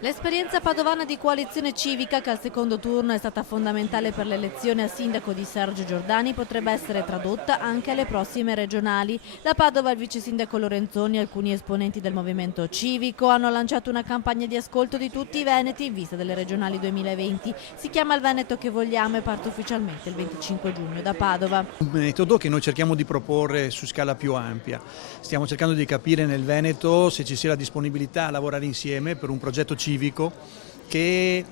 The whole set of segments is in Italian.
L'esperienza padovana di coalizione civica, che al secondo turno è stata fondamentale per l'elezione a sindaco di Sergio Giordani, potrebbe essere tradotta anche alle prossime regionali. Da Padova il vice sindaco Lorenzoni e alcuni esponenti del movimento civico hanno lanciato una campagna di ascolto di tutti i veneti in vista delle regionali 2020. Si chiama Il Veneto che vogliamo e parte ufficialmente il 25 giugno da Padova. Un metodo che noi cerchiamo di proporre su scala più ampia. Stiamo cercando di capire nel Veneto se ci sia la disponibilità a lavorare insieme per un progetto civico che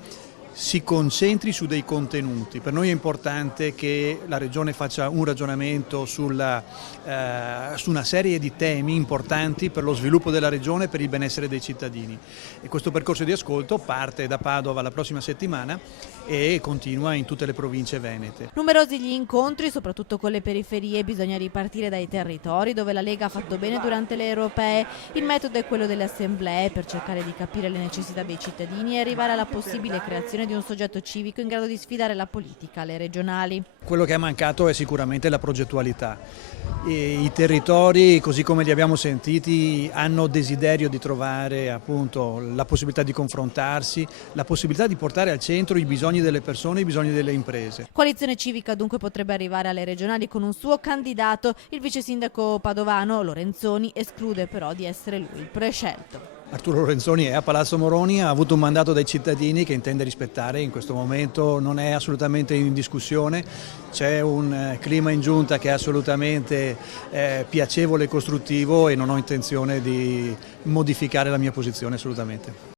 si concentri su dei contenuti. Per noi è importante che la Regione faccia un ragionamento su una serie di temi importanti per lo sviluppo della Regione e per il benessere dei cittadini. E questo percorso di ascolto parte da Padova la prossima settimana e continua in tutte le province venete. Numerosi gli incontri, soprattutto con le periferie. Bisogna ripartire dai territori dove la Lega ha fatto bene durante le europee. Il metodo è quello delle assemblee per cercare di capire le necessità dei cittadini e arrivare alla possibile creazione di un soggetto civico in grado di sfidare la politica alle regionali. Quello che è mancato è sicuramente la progettualità. I territori, così come li abbiamo sentiti, hanno desiderio di trovare appunto la possibilità di confrontarsi, la possibilità di portare al centro i bisogni delle persone, i bisogni delle imprese. Coalizione civica dunque potrebbe arrivare alle regionali con un suo candidato. Il vice sindaco padovano Lorenzoni esclude però di essere lui il prescelto. Arturo Lorenzoni è a Palazzo Moroni, ha avuto un mandato dai cittadini che intende rispettare, in questo momento non è assolutamente in discussione, c'è un clima in giunta che è assolutamente piacevole e costruttivo e non ho intenzione di modificare la mia posizione assolutamente.